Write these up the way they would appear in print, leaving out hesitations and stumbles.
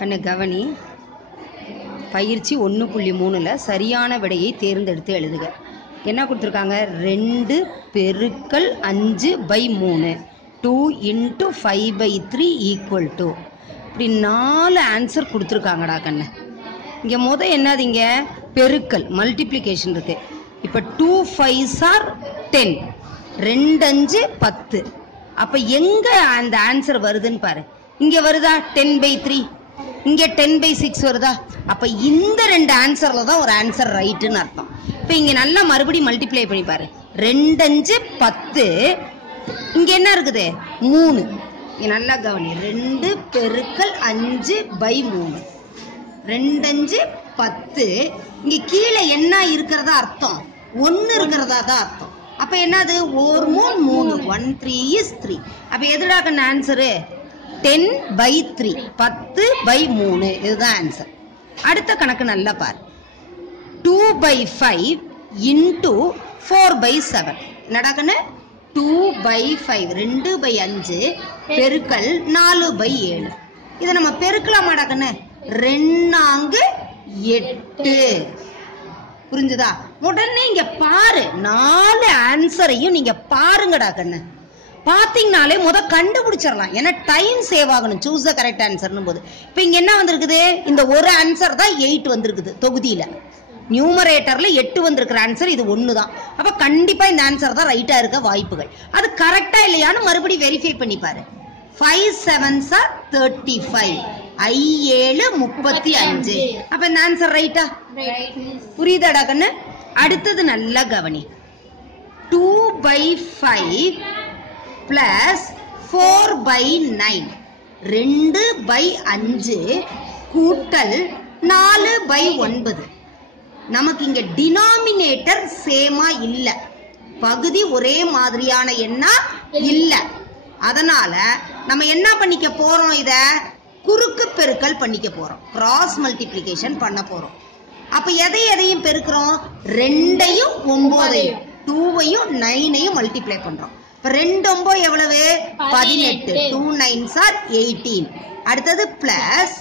கண்ணு கவனி. பயிற்சி 1.3ல் சரியான விடையை தேர்ந்தெடுத்து எழுதுக. என்ன கொடுத்துருக்காங்க? 2 பெருக்கல் 5/3 2 × 5/3 = இப்படி 4 ஆன்சர் கொடுத்துருக்காங்கடா கண்ணு. இங்கே என்னது? இங்கே பெருக்கல் மல்டிப்ளிகேஷன் இருக்கு. இப்போ 2 5s are 10, 2 5 10. அப்போ எங்கே அந்த ஆன்சர் வருதுன்னு பாரு. இங்கே வருதா 10/3, இங்கே 10/6 வருதா? அப்போ இந்த 2 ஆன்சரில் தான் ஒரு ஆன்சர் ரைட்டுன்னு அர்த்தம். இப்போ இங்கே நல்லா மறுபடியும் மல்டிப்ளை பண்ணி பாரு. 2 5 10, இங்கே என்ன இருக்குது? 3. இங்கே நல்லா கவனி. 2 பெருக்கல் 5/3 2 5 10. இங்கே கீழே என்ன இருக்கிறதா அர்த்தம்? 1 இருக்கிறதா தான் அர்த்தம். அப்போ என்னது? 1 3 1 3 is 3. அப்போ எதுடா கண்ணு ஆன்சரு? 10/3 10/3. இதுதான் ஆன்சர். அடுத்த கணக்கு நல்லா பாரு. 2/5 × 4/7. என்னடா கண்ணு? 2/5 2/5 பெருக்கல் 4/7. இதை நம்ம பெருக்கலாமாடா கண்ணு? 2 8. புரிஞ்சுதா? உடனே இங்க பாரு, 4 ஆன்சரையும் நீங்க பாருங்கடா கண்ணு. பார்த்தீங்கனாலே கண்டுபிடிச்சிடலாம். ஏன்னா டைம் சேவ் ஆகணும். சூஸ் த கரெக்ட் ஆன்சர்னு போது இப்போ இங்க என்ன வந்திருக்குது? இந்த ஒரு ஆன்சர் தான் 8 வந்திருக்குது தொகுதியில. நியூமரேட்டர்ல 8 வந்திருக்கிற ஆன்சர் இது 1 தான். அப்ப கண்டிப்பா இந்த ஆன்சர் தான் ரைட்டா இருக்க வாய்ப்புகள். அது கரெக்டா இல்லையான்னு மறுபடியும் வெரிஃபை பண்ணி பாரு. 5 7s are 35, 7 35. அப்ப இந்த ஆன்சர் ரைட்டா? புரியுதாடா கண்ணு? அடுத்தது நல்லா கவனி. 2/5 plus 4/9 2/5 கூட்டல் 4/9. நமக்கு இங்க டினாமினேட்டர் சேமா இல்ல, பகுதி ஒரே மாதிரியான எண்ணா இல்ல. அதனால நம்ம என்ன பண்ணிக்க போறோம்? இத குறுக்கு பெருக்கல் பண்ணிக்க போறோம், கிராஸ் மல்டிப்ளிகேஷன் பண்ண போறோம். அப்ப எதையும் பெருக்கிறோம்? 2ஐயும் 9ஐயும் 2ஐயும் 9ஐயும் மல்டிப்ளை பண்றோம். 2 9 எவ்வளவு? 18. 2 9s are 18. அடுத்தது பிளஸ்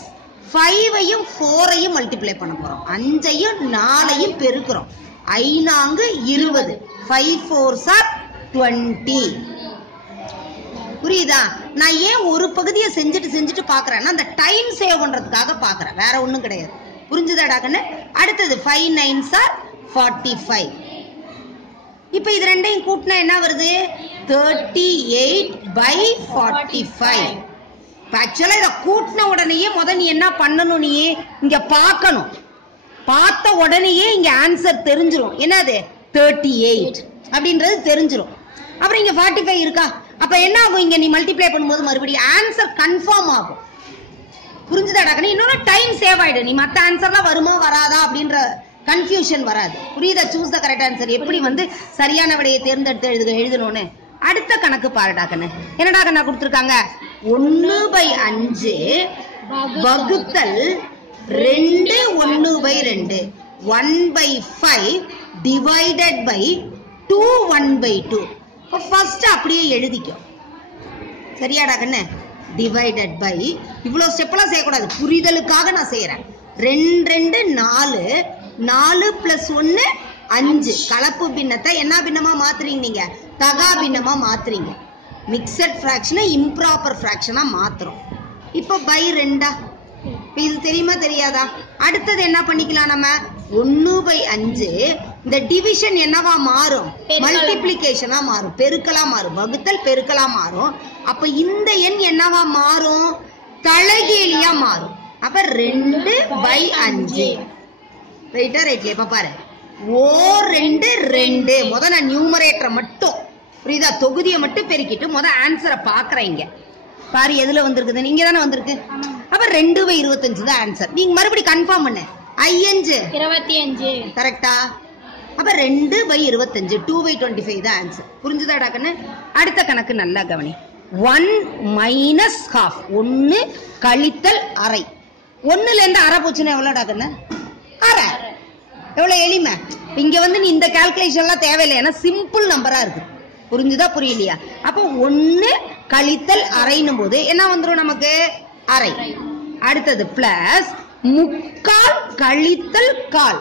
5ஐயும் 4ஐயும் மல்டிப்ளை பண்ண போறோம். 5ஐயும் 4ஐயும் பெருக்கிறோம். 5 20. 5 4s are 20. புரியுதா? நான் ஏன் ஒரு பகுதியை செஞ்சுட்டு பாக்குறேன்னா அந்த டைம் சேவ் பண்றதுக்காக பாக்குறேன், வேற ஒண்ணும் கிடையாது. புரிஞ்சுதாடா கண்ணு? அடுத்தது 5 9s are 45. இப்ப இது ரெண்டையும் கூட்டினா என்ன வருது? 38/45. ஆக்சுவலா இதை கூட்டின உடனேயே நீ என்ன பண்ணணும்? நீ இங்க பார்க்கணும். பார்த்த உடனேயே இங்க ஆன்சர் தெரிஞ்சிடும். என்னது? 38 அப்படின்றது தெரிஞ்சிடும். அப்புறம் இங்க 45 இருக்கா? அப்ப என்ன ஆகும்? இங்க நீ மல்டிப்ளை பண்ணும்போது மறுபடியும் ஆன்சர் கன்ஃபார்ம் ஆகும். புரிஞ்சுதாடா கண்ணு? இன்னொரு டைம் சேவ் ஆயிடும். நீ மத்த ஆன்சர்லாம் வருமா வராதா அப்படின்ற கன்ஃபியூஷன் வராது. புரியுதா? Choose the correct answer. எப்படி சரியான விடையை தேர்ந்தெடுத்து எழுதணும்னு. அடுத்த கணக்கு பாருடா கண்ணு. என்னடா கண்ணா கொடுத்துருக்காங்க? 1/5 வகுத்தல் 2 1/2 1/5 டிவைடட் பை 2 1/2. ஃபர்ஸ்ட் அப்படியே எழுதிக்கோ. சரியாடா கண்ணு? டிவைடட் பை இவ்வளவு ஸ்டெப்லாம் செய்யக்கூடாது, புரிதலுக்காக நான் செய்யறேன். 2 2 4 4 + 1 5. கலப்பு பின்னத்தை என்ன பின்னமா மாத்துறீங்க? நீங்க தகா பின்னமா மாத்துறீங்க. Mixed ஃபிராக்ஷனை improper ஃபிராக்ஷனா மாத்துறோம். இப்போ பை 2. இது தெரியுமா தெரியாதா? அடுத்தது என்ன பண்ணிக்கலாம் நம்ம? 1/5 இந்த டிவிஷன் என்னவா மாறும்? மல்டிப்ளிகேஷனா மாறும், பெருக்கலா மாறும், வகுத்தல் பெருக்கலா மாறும். அப்ப இந்த எண் என்னவா மாறும்? தலைகீழியா மாறும். அப்ப 2/5. ரைட்டா? ரைட்ல. இப்ப பாரு, 2 2. நான் நியூமரேட்டரை மட்டும், புரியுதா, தொகுதியை மட்டும் பெருக்கிட்டு ஆன்சரை பாக்குறீங்க. பாரு எதுல வந்திருக்குது? நீங்க தானே வந்திருக்கு. அப்ப 2/25 தான் ஆன்சர். நீங்க மறுபடியும் கன்ஃபார்ம் பண்ண. 5 25 கரெக்டா? அப்ப 2/25 2/25 தான் ஆன்சர். புரிஞ்சுதாடா கண்ணு? அடுத்த கணக்கு நல்லா கவனி. 1 - ½ 1 கழித்தல் அரை. 1ல இருந்து அரை போச்சுன்னா எவ்வளோடா கண்ணு? அரை. எவ்வளவு எளிமை. இங்க நீ இந்த கால்குலேஷன் எல்லாம் தேவையில்லை, ஏன்னா சிம்பிள் நம்பரா இருக்கு. புரிஞ்சுதா புரியலையா? அப்போ 1 கழித்தல் அரைன்னும் போது என்ன வந்துடும் நமக்கு? அரை. அடுத்தது பிளஸ் முக்கால் கழித்தல் கால்.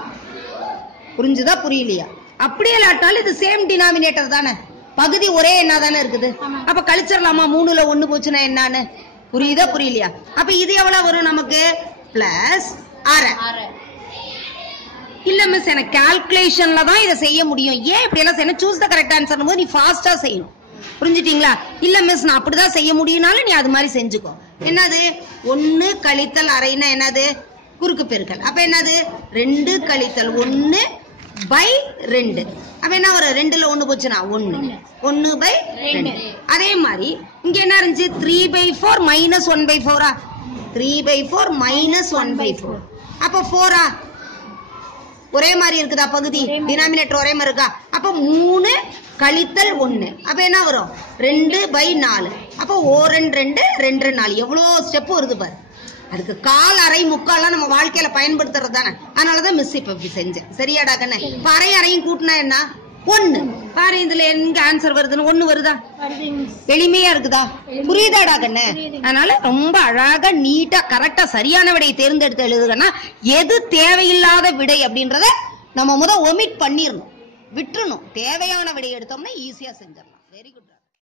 புரிஞ்சுதா புரியலையா? அப்படியே இல்லாட்டாலும் இது சேம் டினாமினேட்டர் தானே, பகுதி ஒரே என்ன தானே இருக்குது. அப்ப கழிச்சிடலாமா? 3ல 1 போச்சுன்னா என்னன்னு புரியுதா புரியலையா? அப்ப இது எவ்வளவு வரும் நமக்கு? பிளஸ் அரை. இல்ல மிஸ் எனக்கு கால்குலேஷன்ல தான் இதை செய்ய முடியும், ஏன் இப்படி எல்லாம் செய்யணும்? சூஸ் த கரெக்ட் ஆன்சர் போது நீ ஃபாஸ்டா செய்யணும். புரிஞ்சுட்டீங்களா? இல்ல மிஸ் நான் அப்படிதான் செய்ய முடியும்னாலும் நீ அது மாதிரி செஞ்சுக்கோ. என்னது 1 கழித்தல் அரைன்னா என்னது? குறுக்கு பெருக்கல். அப்ப என்னது 2 கழித்தல் 1 பை 2. அப்ப என்ன வரும்? 2ல 1 போச்சுன்னா 1 பை 2. அதே மாதிரி இங்க என்ன இருந்துச்சு? 3/4 மைனஸ் 1/4. 3/4 மைனஸ் 1/4. அப்ப 4 ஒரே மாதிரி இருக்குதா? பகுதி டினாமினேட்டர் ஒரே மாதிரி இருக்கா? அப்ப 3 கழித்தல் 1. அப்ப என்ன வரும்? 2/4. அப்ப 2 2 4. எவ்வளவு ஸ்டெப் வருது பாரு. அதுக்கு கால் அரை முக்கால்லாம் நம்ம வாழ்க்கையில பயன்படுத்துறது தானே. அதனாலதான் மிஸ் இப்ப இப்படி செஞ்சேன். சரியாடா கண்ணு? இப்ப அரையும் கூட்டினா என்ன? 1. பாரு இதுல எங்க ஆன்சர் வருதுன்னு 1 வருதா? எளிமையா இருக்குதா? புரியுதாடா கண்ணு? அதனால ரொம்ப அழகா நீட்டா கரெக்டா சரியான விடையை தேர்ந்தெடுத்து எழுதுகன்னா எது தேவையில்லாத விடை அப்படின்றத நம்ம ஒமிட் பண்ணிடணும், விட்டுறணும். தேவையான விடை எடுத்தோம்னா ஈஸியா செஞ்சிடலாம். Very good.